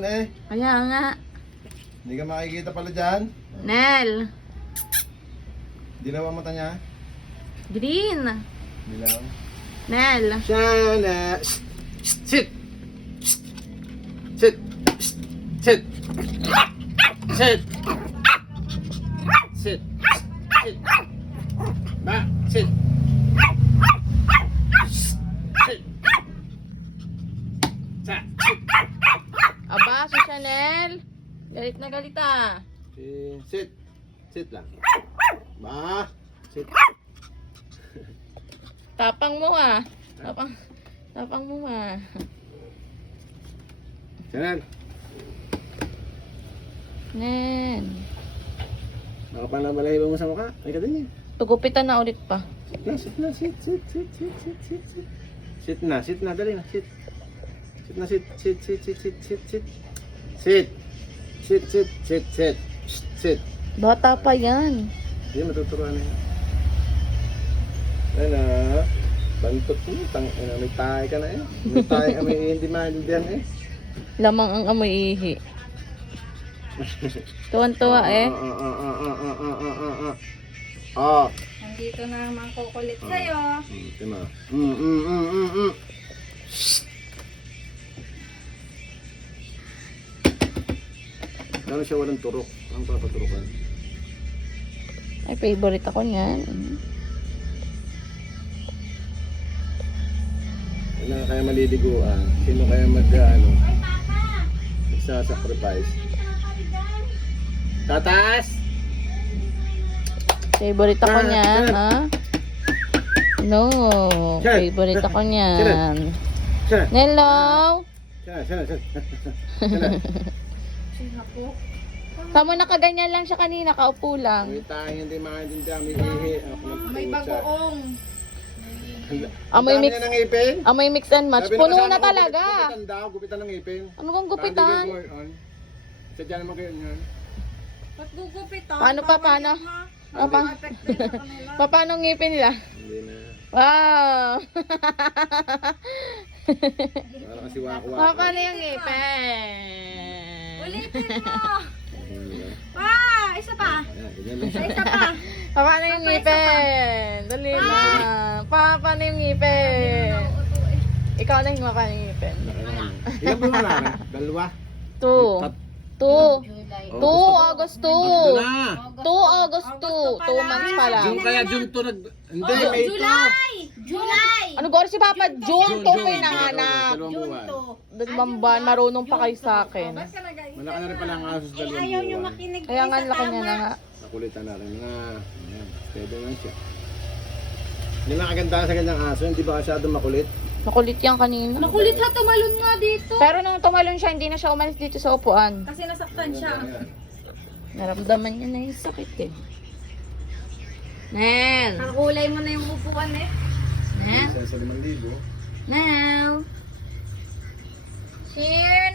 Kaya nga. Hindi ka makikita pala dyan. Nel. Dilaw ang mata niya. Green. Dilaw. Nel. Shana. Sit. Sit. Sit. Sit. Sit. Sit. Ba, sit. Sit. Sit. Aba, si Chanel. Galit na galit ah. Sit. Sit lang. Ba, sit. Tapang mo ah. Tapang mo ah. Chanel. Nen. Nakapanabalay mo sa mukha? Ay ka din eh. Tugupitan na ulit pa. Sit na, sit. Sit na, dali na, sit. Sit na, sit. Sit. Bata pa yan. Hindi, matuturuan na yan. Ano, bantot mo, may tayo ka na eh. May tayo ka, may hindi maintindihan eh. Lamang ang amoy ihi. Tuwan-tuwa eh. Nandito na naman kukulit sa'yo. Tima. Gano'n siya walang turok? Ang papaturukan? Ay, favorite ako niyan. Wala kaya maliliguan? Sino kaya magsasacrifice? Tataas! Favorite ako niyan, ha? No, favorite ako niyan. Hello? Sana. Sina po. Tama nakaganyan lang siya kanina, kaupo lang. May tayong hindi maintindihan, may ihi. May bagoong. Amoy mix, ng ngipin? amoy mix and match. Sabi Puno kasama na ko, talaga. Gupitan daw, gupitan ng ngipin. Ano kang gupitan? Sadya naman kayo yun. Ba't gugupit to? Paano pa, paano? Paano ngipin nila? Hindi na. Wow! Parang kasi wako-wako. Paano yung ngipin? Ulitin mo. Pa! Isa pa. Isa pa. Paano yung ngipin? Dali na. Paano yung ngipin? Ikaw na yung paano yung ngipin? Ilan ba wala na? Dalawa? 2 August 2 Ito na! 2 August 2 2 months pa lang. June kaya June to nag... Hindi, May to. July! Ano gawin si Papa? June 2 pinanganak. Dalawang buwan. Dalawang buwan, marunong pa kayo sa akin. Malaki na rin pala ang aso sa dalawang Ayaw nyo buwan. makinig. Kaya nga laki niya na nga. Nakulitan na rin nga. Ayan, steady lang siya. Hindi nakaganda sa ganyang aso, hindi ba masyadong makulit? Makulit yan kanina. Makulit ha, tumalon nga dito. Pero nung tumalon siya, hindi na siya umalis dito sa upuan. Kasi nasaktan siya. Naramdaman niya na yung sakit eh. Nel! Kakulay mo na yung upuan eh. Nel! Sa 5,000. Nel! Cheers!